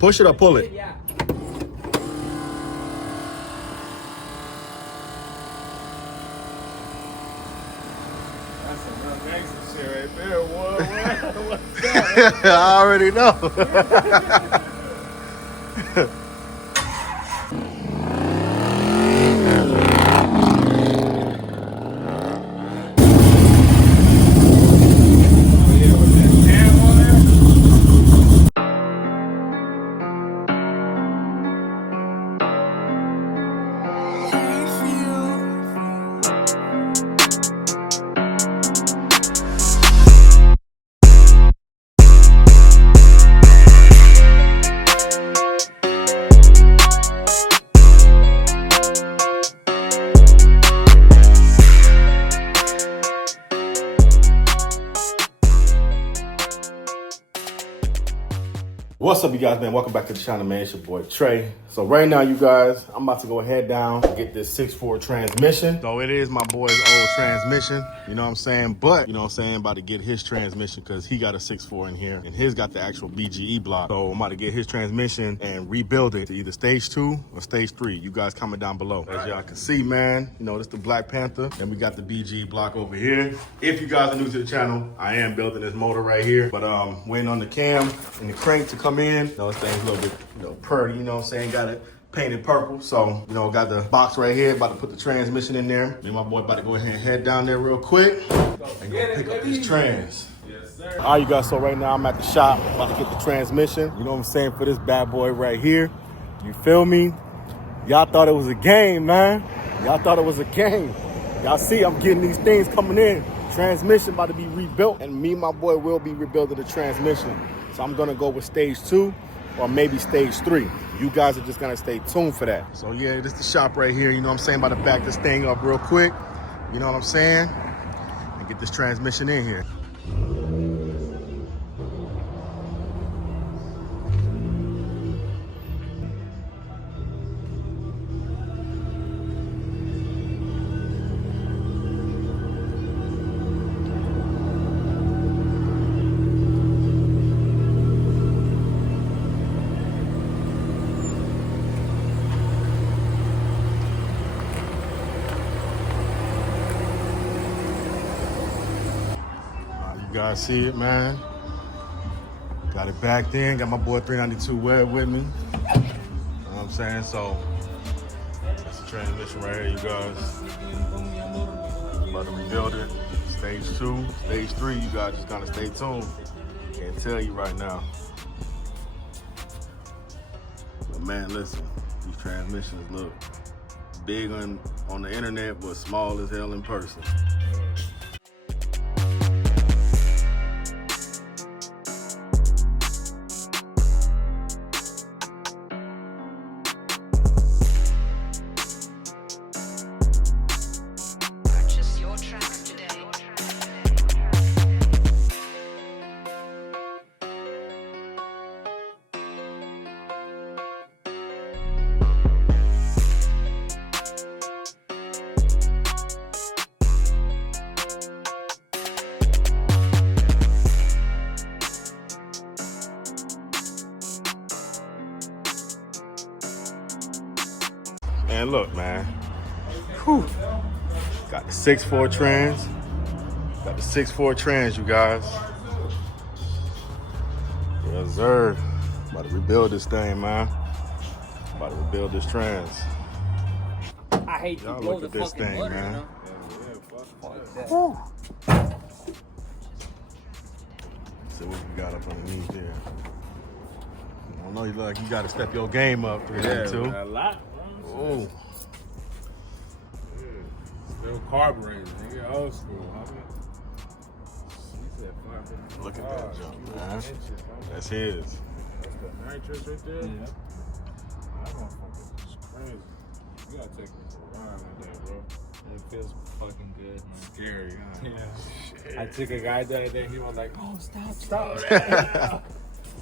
Push it or pull it? Yeah. That's some real gangster shit right there. What's that? I already know. What's up, you guys, man? Welcome back to the channel, man. It's your boy Trey. So right now, you guys, I'm about to go head down and get this 6.4 transmission. So it is my boy's old transmission, you know what I'm saying? But, you know what I'm saying, about to get his transmission because he got a 6.4 in here and his got the actual BGE block. So I'm about to get his transmission and rebuild it to either stage 2 or stage 3. You guys comment down below. As y'all can see, man, you know, this is the Black Panther and we got the BGE block over here. If you guys are new to the channel, I am building this motor right here, but waiting on the cam and the crank to come in. You know, this thing's a little bit, you know, pretty, you know what I'm saying? Got it painted purple. So, you know, got the box right here, about to put the transmission in there. Me and my boy about to go ahead and head down there real quick and go pick up this trans. Yes, sir. All right, you guys, so right now I'm at the shop, about to get the transmission. You know what I'm saying, for this bad boy right here. You feel me? Y'all thought it was a game, man. Y'all thought it was a game. Y'all see, I'm getting these things coming in. Transmission about to be rebuilt, and me and my boy will be rebuilding the transmission. So I'm gonna go with stage 2 or maybe stage 3. You guys are just gonna stay tuned for that. So yeah, this is the shop right here. You know what I'm saying? About to back this thing up real quick. You know what I'm saying? And get this transmission in here. You guys see it, man. Got it back in. Got my boy 392 Web with me. You know what I'm saying? So that's the transmission right here, you guys. About to rebuild it. Stage 2, stage 3. You guys just gotta stay tuned. Can't tell you right now. But man, listen, these transmissions look big on the internet, but small as hell in person. And look, man, whew. Got the 6.4 trans. Got the 6.4 trans, you guys. Yes, sir. About to rebuild this thing, man. About to rebuild this trans. I hate to Y'all blow look the at this fucking thing, butter, man. you know? Fuck that. Whew. See what we got up underneath here. I don't know, you look like you got to step your game up, 392. Yeah, a lot, bro. Oh. Still carbureted, nigga. Old school. He said 550. Look at that jump, man. That's his. That's the nitrous right there? Yeah. That motherfucker is crazy. You gotta take me for a ride like that, bro. It feels fucking good, man. Scary, huh? Yeah. Shit. I took a guy the other day, he was like, oh, stop. Yeah.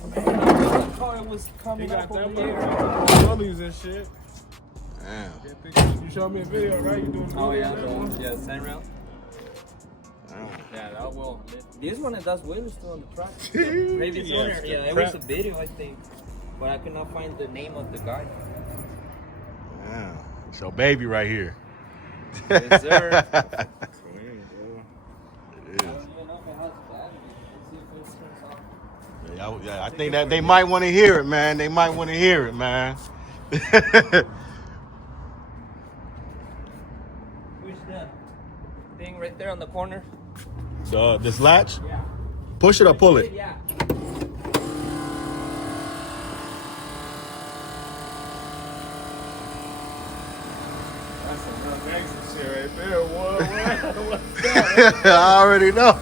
I thought it was He coming got up that over here. pulleys and shit. Damn. You showed me a video, right? You doing Oh, yeah, that one? yeah, sand rail. Damn. Yeah, that will. This one, it does wheelies still on the track. Maybe it's on there. Yeah, it was a video, I think. but I cannot find the name of the guy. Yeah, it's your baby right here. Yes, sir. Clean, bro. It is. I don't even know if it has battery. Let's see if it turns off. Yeah, I think that they might want to hear it, man. They might want to hear it, man. Which the thing right there on the corner? This latch? Yeah. Push it or pull it? Yeah. That's some real gangster shit right there. What's that? I already know.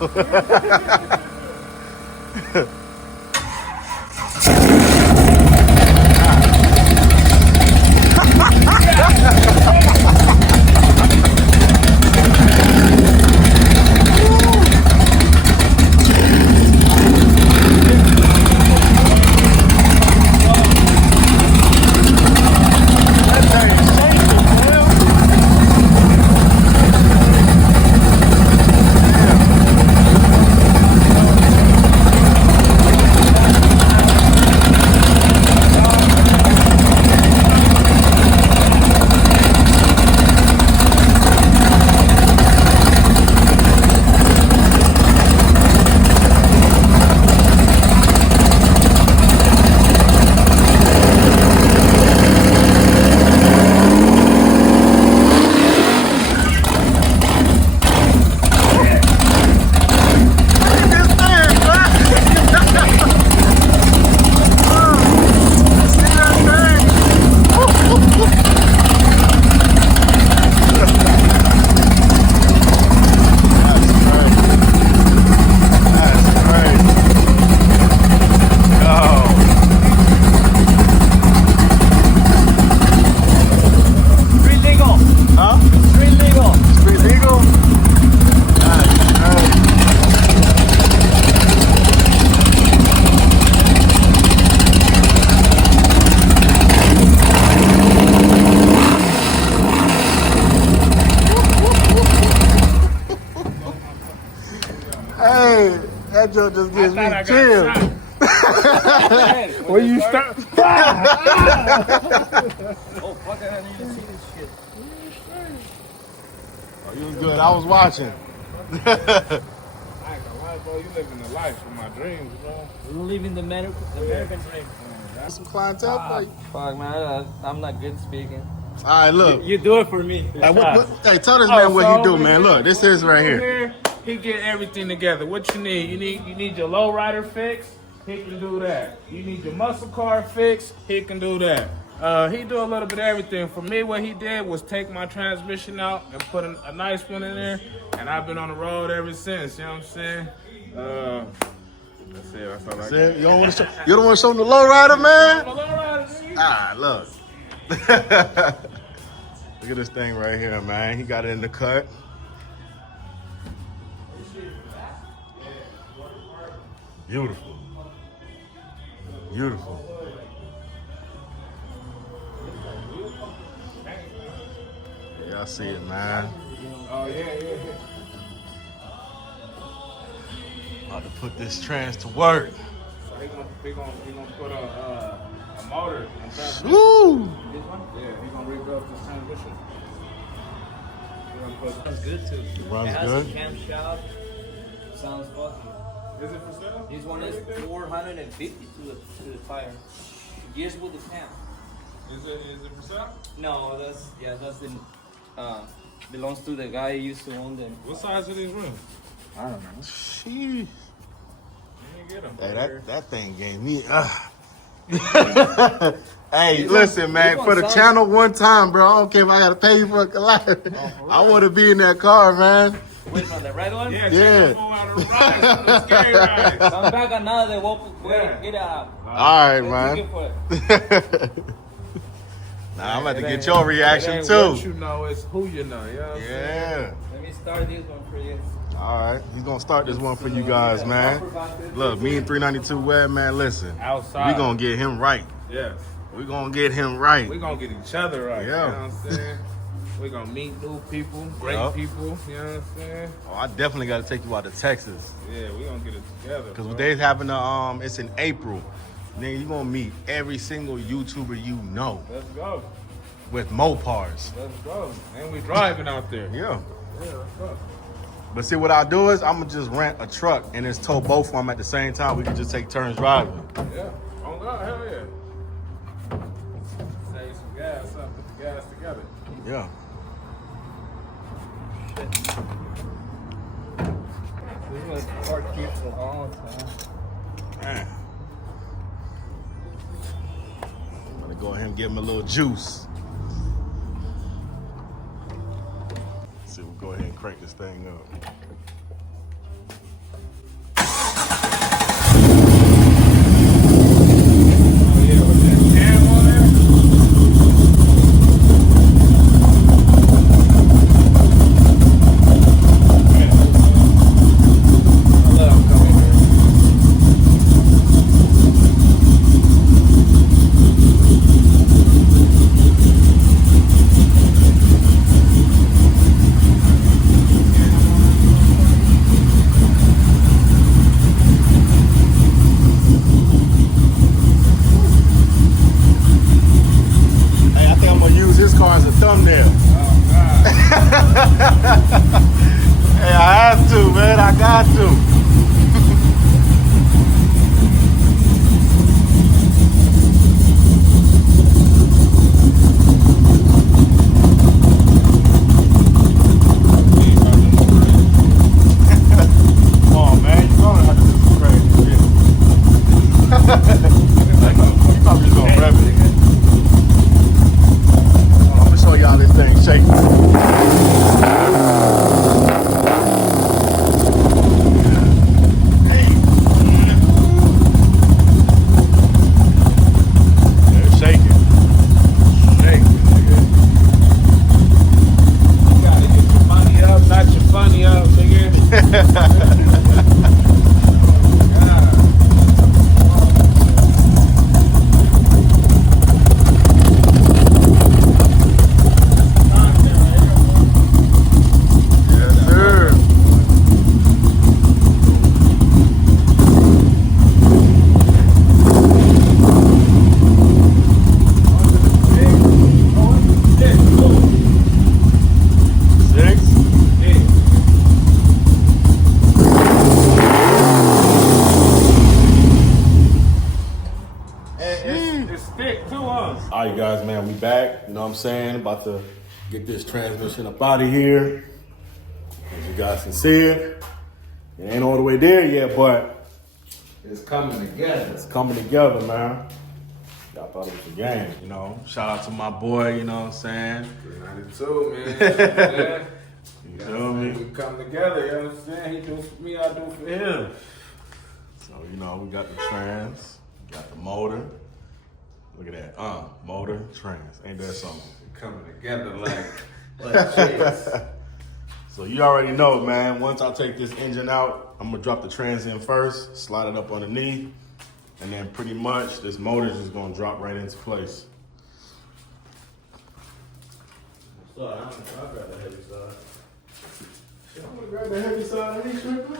Hey, that joke just gives me I chills. Where you start? Oh, fuck, I didn't even see this shit. Oh, you was good. I was watching. I ain't gonna lie, bro. You living the life of my dreams, bro. Living the American dream. That's some clientele for you. Fuck, man, I'm not good speaking. All right, look. You do it for me. Hey, hey, tell this man what he do, man. Look, this is right here. He get everything together. What you need? You need your low rider fix. He can do that. You need your muscle car fix. He can do that. He do a little bit of everything. For me, what he did was take my transmission out and put a nice one in there, and I've been on the road ever since. You know what I'm saying? That's it. That's all I got. You don't want to show him the low rider, man? I'm a low rider, nigga. Ah, look. Look at this thing right here, man. He got it in the cut. Beautiful. Beautiful. Yeah, I see it, man. Oh yeah. About to put this trans to work. So he gonna put a motor on transmission. Woo! This one? Yeah, he gonna rig up the transmission. He gonna put. Sounds good too. It runs It has good? a camshaft. Sounds fucking. Is it for sale? This one is 450 to the tire. Gears with the cam. Is it for sale? No, that's the belongs to the guy who used to own them. What size are these rims? I don't know. Sheesh. You didn't get them. Hey, that thing gave me. Hey, listen, man. this For the one channel one time, bro. I don't care if I gotta pay you for a collab. I want to be in that car, man. Which one, the red one? Yeah, Yeah. take the out of rides, the scary rides. Come back another. We'll Yeah. get out. All right, Let's man. get for it. Nah, I'm about to It get ain't- your reaction it ain't too. What you know, it's who you know. You know what I'm saying? Yeah. Let me start this one for you. All right. He's gonna start this one for you guys, man. Look, me and 392 Web, man. Listen, Outside. we gonna get him right. Yes. We gonna get him right. We gonna get each other right. Yeah. You know what I'm saying? We gonna meet new people, great Yup. people. You know what I'm saying? Oh, I definitely got to take you out to Texas Yeah, we gonna get it together. because bro. they's having it's in April. Nigga, you gonna meet every single YouTuber you know Let's go. with Mopars. Let's go. And we driving out there. Yeah. Yeah, let's go. But see, what I'll do is I'm gonna just rent a truck and just tow both of them at the same time. We can just take turns driving. Yeah. Oh God, hell yeah. Save some gas up, put the gas together. Yeah. This was park here for a long time. Man. I'm gonna go ahead and give him a little juice. See, we'll go ahead and crank this thing up. Oh yeah, with that cam on there. I love coming here. Hey, I think I'm gonna use this car as a thumbnail. Oh God. Hey, I have to, man. I got to. Come on, man. You're gonna have to do some crazy shit. You probably just gonna rev it. I'm gonna show y'all this thing shaking. Yeah, it's shaking. Shaking, nigga. You gotta get your money up, not your funny up, nigga. Yes, sir. Six. It's thick too, huh? All right, you guys, man, we back. You know what I'm saying? About to get this transmission up out of here. As you guys can see it. It ain't all the way there yet, but It's coming together. it's coming together, man. Y'all thought it was a game, you know. Shout out to my boy, you know what I'm saying? 392, man. You feel me? We come together, you know what I'm saying? He do for me, I do for him. So, you know, we got the trans, got the motor. Look at that. Motor, trans. Ain't that something? Coming together like chicks. So you already know, man, once I take this engine out, I'm gonna drop the trans in first, slide it up underneath, and then pretty much this motor is just gonna drop right into place. So I'll grab the heavy side. I'm gonna grab the heavy side of these, Rico.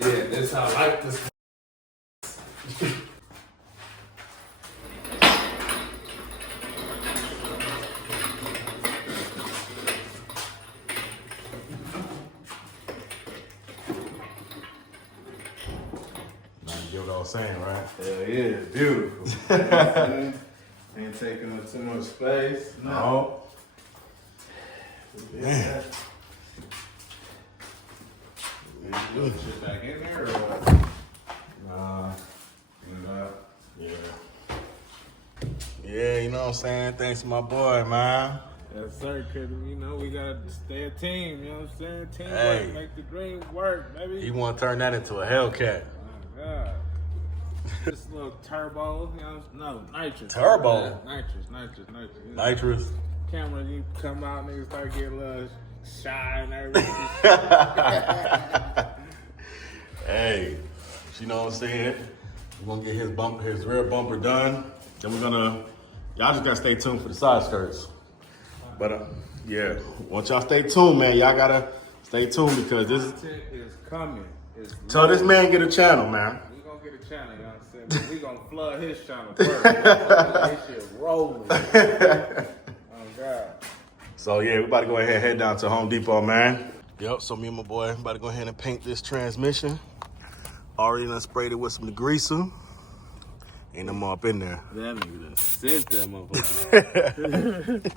Yeah, this how I like this. Now you get what I was saying, right? Hell yeah, beautiful. You know what I'm saying? Ain't taking up too much space. No. Man. You put shit back in there or what? Nah. Nah. Yeah. Yeah, you know what I'm saying? Thanks to my boy, man. Yes, sir, cause you know we gotta stay a team, you know what I'm saying? Teamwork, Hey. make the dream work, baby. He wanna turn that into a Hellcat. Oh my God. This little turbo, you know, no, nitrous. Turbo? Yeah, nitrous. You know, Nitrous. camera, you come out, niggas start getting a little shy and everything. Hey, you know what I'm saying? We're gonna get his rear bumper done. Then we're gonna, y'all just gotta stay tuned for the side skirts. But Yeah. Want y'all stay tuned, man. Y'all gotta stay tuned because this Content is coming. It's tell this man get a channel, man. We gonna get a channel, you know what I'm saying? We gonna flood his channel first. This shit rolling. Oh God. So yeah, we about to go ahead and head down to Home Depot, man. Yep, so me and my boy about to go ahead and paint this transmission. Already done sprayed it with some degreaser. Ain't no more up in there. That nigga done sent that motherfucker.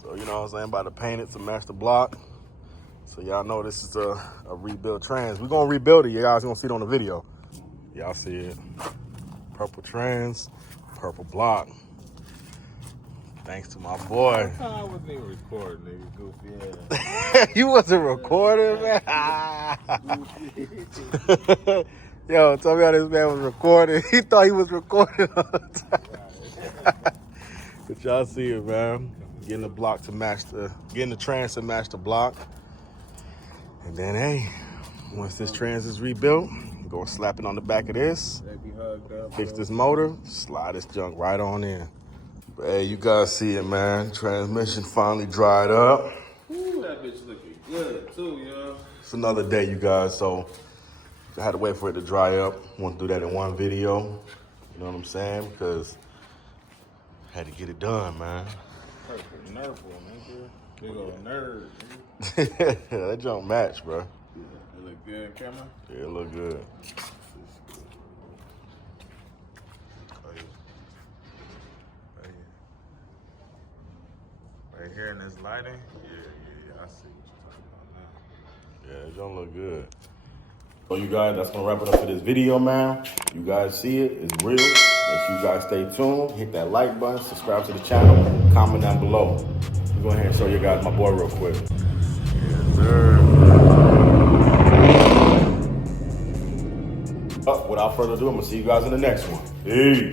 So you know what I'm saying, about to paint it to match the block. So y'all know this is a rebuild trans. We're gonna rebuild it, you guys gonna see it on the video. Y'all see it. Purple trans, purple block. Thanks to my boy. I wasn't even recording, nigga. Goofy ass. You wasn't recording, man. Yo, tell me how this man was recording. He thought he was recording all the time. But y'all see it, man. Getting the block to match getting the trans to match the block. And then, hey, once this trans is rebuilt, go slap it on the back of this. They be hugged up. Fix this motor, slide this junk right on in. But hey, you guys see it, man. Transmission finally dried up. Ooh, that bitch looking good too, yo. It's another day, you guys, so I had to wait for it to dry up. Want to do that in one video, you know what I'm saying? Because I had to get it done, man. Perfect nerd, nigga. Big old nerd, That junk match, bro. It look good in camera? Yeah, it look good. Right here in this lighting? Yeah, I see what you're talking about now. Yeah, it don't look good. So you guys, that's gonna wrap it up for this video, man. You guys see it, it's real. Make sure you guys stay tuned, hit that like button, subscribe to the channel, comment down below. We'll go ahead and show you guys my boy real quick. Yes, sir. Without further ado, I'm gonna see you guys in the next one. Peace.